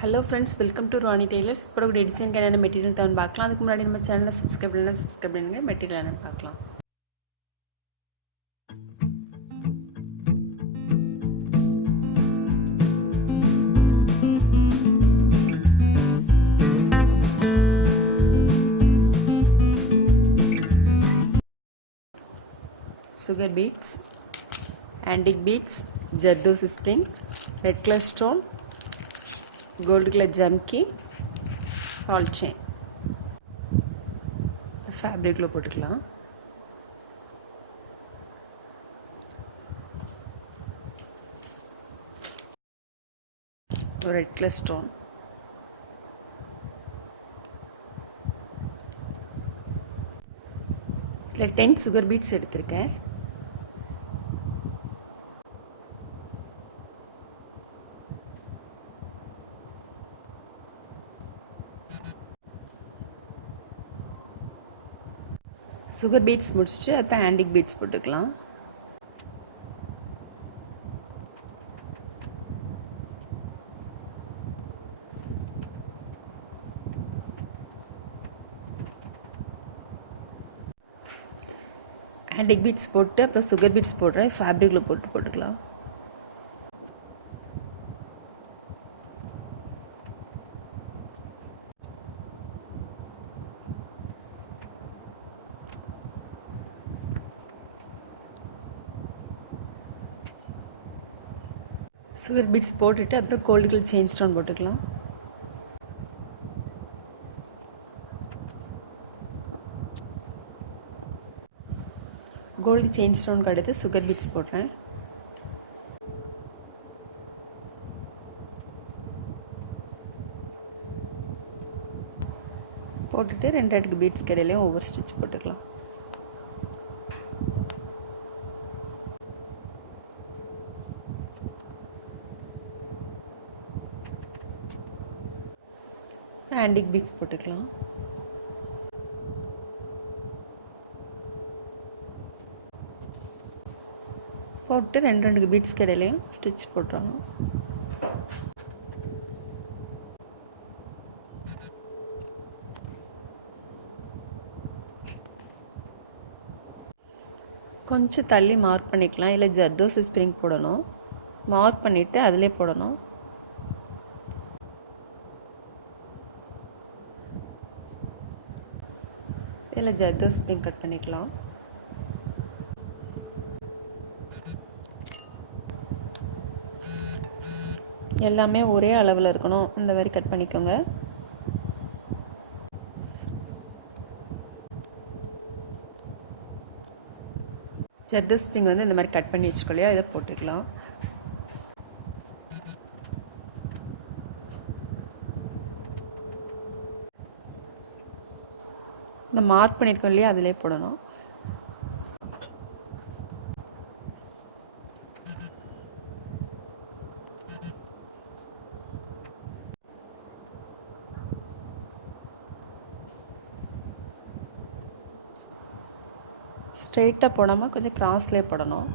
Hello friends, welcome to Ronnie Taylor's. Product design can material தான் பார்க்கலாம். அதுக்கு முன்னாடி நம்ம சேனலை சப்ஸ்கிரைப் பண்ணுங்க மெட்டீரியல் என்னன்னு பார்க்கலாம். Sugar beads, antique beads, Jardos spring, red color stone, gold color jam key, ball chain. ஃபேப்ரிக்ல போட்டுக்கலாம். ரெட் கலர் ஸ்டோன், இதில் 10 சுகர் பீட்ஸ் எடுத்திருக்கேன். சுகர் பீட்ஸ் முடிச்சுட்டு அப்புறம் ஆன்டிக் பீட்ஸ் போட்டுக்கலாம். ஆன்டிக் பீட்ஸ் போட்டு அப்புறம் சுகர் பீட்ஸ் போடுறேன். ஃபேப்ரிக்கில் போட்டுக்கலாம். சுகர் பீட்ஸ் போட்டுட்டு அப்புறம் கோல்டு கலர் செயின் ஸ்டோன் போட்டுக்கலாம். கோல்டு செயின் ஸ்டோனுக்கு அடுத்து சுகர் பீட்ஸ் போடுறேன். போட்டுட்டு ரெண்டு அடுக்கு பீட்ஸ் இடையிலையும் ஒவ்வொரு ஸ்டிச் போட்டுக்கலாம். ஆன்டிக் பீட்ஸ் போட்டுக்கலாம். போட்டு ரெண்டு பீட்ஸ் இடையிலையும் ஸ்டிச் போட்டுறோம். கொஞ்சம் தள்ளி மார்க் பண்ணிக்கலாம். இல்லை ஜர்தோஸ் ஸ்ப்ரிங் போடணும். மார்க் பண்ணிவிட்டு அதிலே போடணும். இதில் ஜர்தோஸ் ஸ்ப்ரிங் கட் பண்ணிக்கலாம். எல்லாமே ஒரே அளவில் இருக்கணும். இந்த மாதிரி கட் பண்ணிக்கோங்க. ஜர்தோஸ் ஸ்ப்ரிங் வந்து இந்த மாதிரி கட் பண்ணி வச்சுக்கலையா, இதை போட்டுக்கலாம். இந்த மார்க் பண்ணியிருக்கோம் இல்லையா, அதிலே போடணும். ஸ்ட்ரெயிட்டாக போடாமல் கொஞ்சம் கிராஸ்லேயே போடணும்.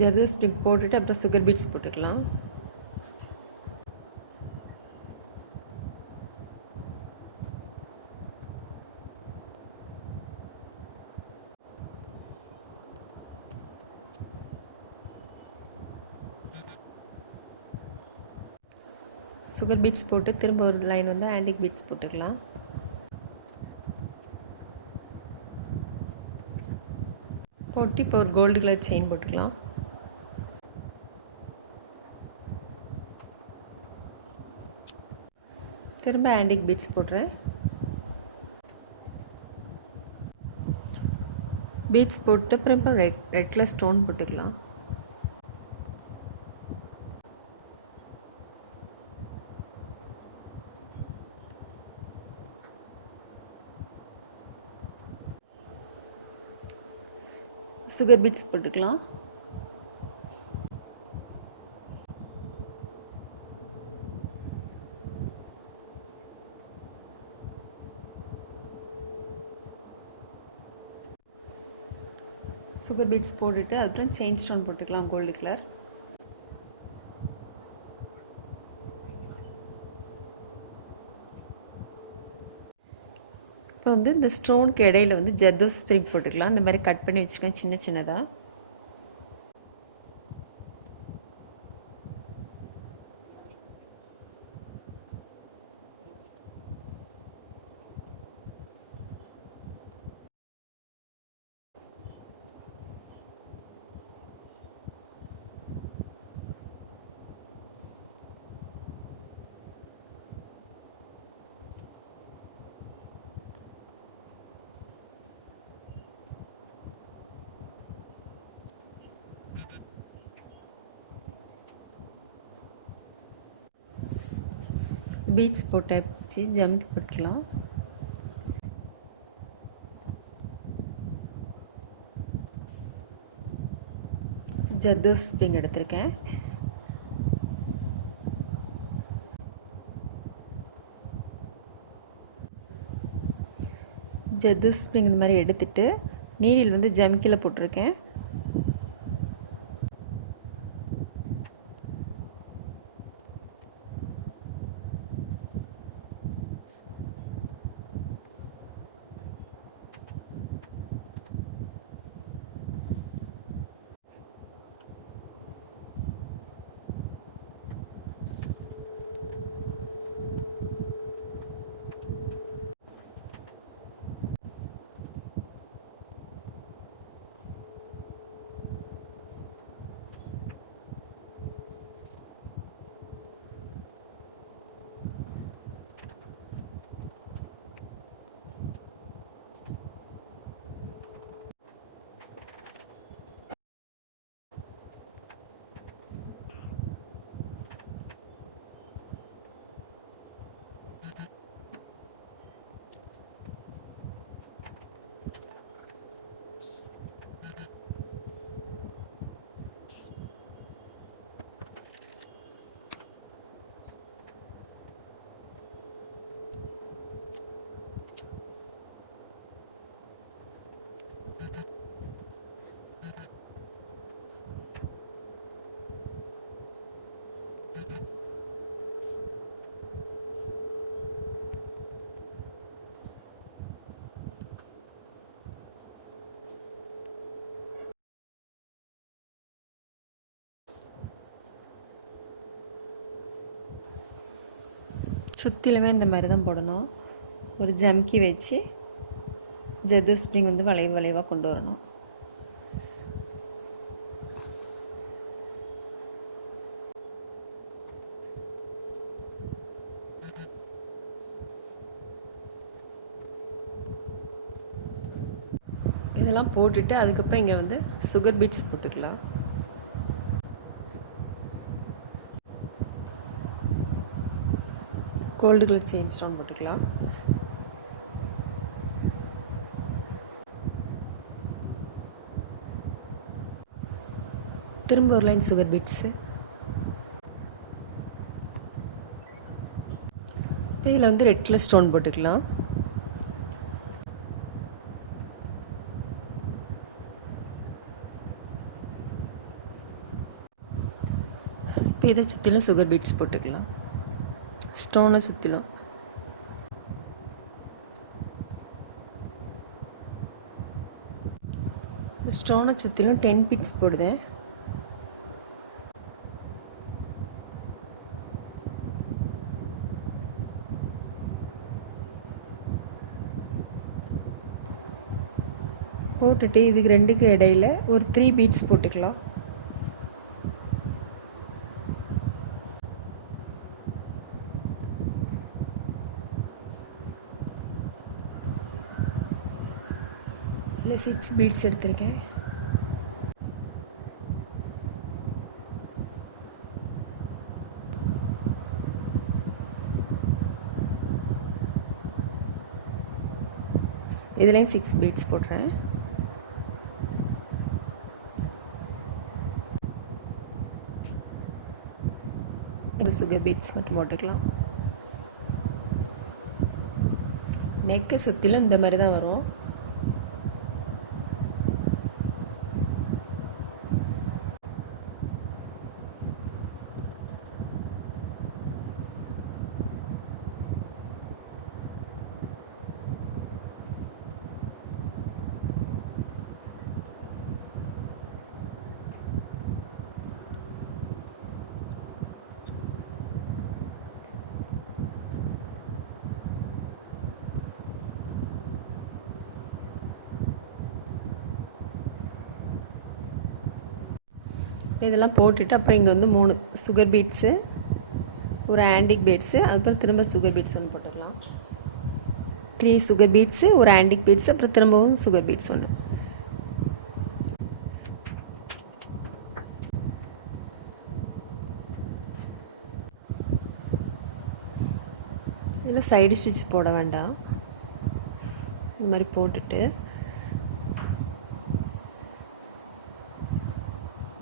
ஜர்தோஸ் ஸ்ப்ரிங் போட்டுட்டு அப்புறம் சுகர் பீட்ஸ் போட்டுக்கலாம். சுகர் பீட்ஸ் போட்டு திரும்ப ஒரு லைன் வந்து ஆன்டிக் பீட்ஸ் போட்டுக்கலாம். போட்டு இப்போ ஒரு கோல்டு கலர் செயின் போட்டுக்கலாம். திரும்ப ஆன்டிக் பீட்ஸ் போடுறேன். பீட்ஸ் போட்டு அப்புறம் இப்போ ரெட் கலர் ஸ்டோன் போட்டுக்கலாம். சுகர் பீட்ஸ் போட்டுக்கலாம். சுகர் பீட்ஸ் போட்டுட்டு அதுக்கப்புறம் செயின் ஸ்டோன் போட்டுக்கலாம் கோல்டு கலர். இப்போ வந்து இந்த ஸ்டோனுக்கு இடையில வந்து ஜர்தோஸ் ஸ்ப்ரிங் போட்டுக்கலாம். இந்த மாதிரி கட் பண்ணி வச்சுக்கோங்க சின்ன சின்னதாக. பீட்ஸ் போட்டாச்சு, ஜம்கி போட்டுக்கலாம். ஜர்தோஸ் ஸ்ப்ரிங் எடுத்திருக்கேன். ஜர்தோஸ் ஸ்ப்ரிங் இந்த மாதிரி எடுத்துட்டு நீடில் வந்து ஜம்கியில் போட்டிருக்கேன். சுற்றிலுமே இந்த மாதிரி தான் போடணும். ஒரு ஜம்கி வச்சு ஜர்தோஸ் ஸ்ப்ரிங் வந்து வளைவு வளைவாக கொண்டு வரணும். இதெல்லாம் போட்டுட்டு அதுக்கப்புறம் இங்கே வந்து சுகர் பீட்ஸ் போட்டுக்கலாம். கோல்டு கலர் செயின் ஸ்டோன் போட்டுக்கலாம். திரும்ப ஒரு லைன் சுகர் பீட்ஸு. இப்போ இதில் வந்து ரெட் கலர் ஸ்டோன் போட்டுக்கலாம். இப்போ இதை சுற்றிலும் சுகர் பீட்ஸ் போட்டுக்கலாம். ஸ்டோனை சுற்றிலும் ஸ்டோனை சுற்றிலும் 10 பீட்ஸ் போடுதேன். போட்டுட்டு இதுக்கு ரெண்டுக்கு இடையில ஒரு 3 பீட்ஸ் போட்டுக்கலாம். இதில் 6 பீட்ஸ் எடுத்திருக்கேன். இதுலேயும் 6 பீட்ஸ் போடுறேன். ஒரு சுகர் பீட்ஸ் மட்டும் போட்டுக்கலாம். நெக்கு சுற்றிலும் இந்த மாதிரி தான் வரும். இதெல்லாம் போட்டுட்டு அப்புறம் இங்கே வந்து 3 சுகர் பீட்ஸு, ஒரு ஆண்டிக் பீட்ஸு, அதுக்கப்புறம் திரும்ப சுகர் பீட்ஸ் ஒன்று போட்டுக்கலாம். 3 சுகர் பீட்ஸு, ஒரு ஆண்டிக் பீட்ஸு, அப்புறம் திரும்பவும் சுகர் பீட்ஸ் ஒன்று. இதில் சைடு ஸ்டிச் போட வேண்டாம். இந்த மாதிரி போட்டுட்டு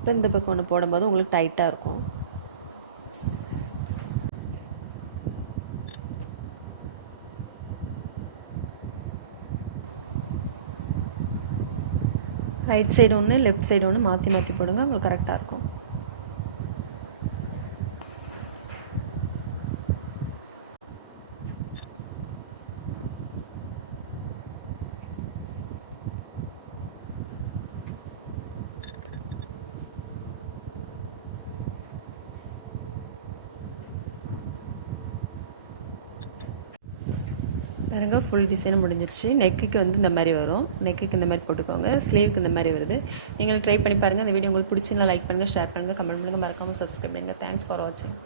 அப்புறம் இந்த பக்கம் ஒன்று போடும்போது உங்களுக்கு டைட்டாக இருக்கும். ரைட் சைடு ஒன்று, லெஃப்ட் சைடு ஒன்று மாற்றி மாற்றி போடுங்க, உங்களுக்கு கரெக்டாக இருக்கும். பாருங்க, ஃபுல் டிசைன் முடிஞ்சிருச்சு. நெக்குக்கு வந்து இந்த மாதிரி வரும். நெக்குக்கு இந்த மாதிரி போட்டுக்கோங்க. ஸ்லீவுக்கு இந்த மாதிரி வருது. நீங்களும் ட்ரை பண்ணி பாருங்கள். அந்த வீடியோ உங்களுக்கு பிடிச்சிருந்தா லைக் பண்ணுங்கள், ஷேர் பண்ணுங்கள், கமெண்ட் பண்ணுங்கள், மறக்காமல் சப்ஸ்கிரைப் பண்ணுங்கள். தேங்க்ஸ் ஃபார் வாட்சிங்.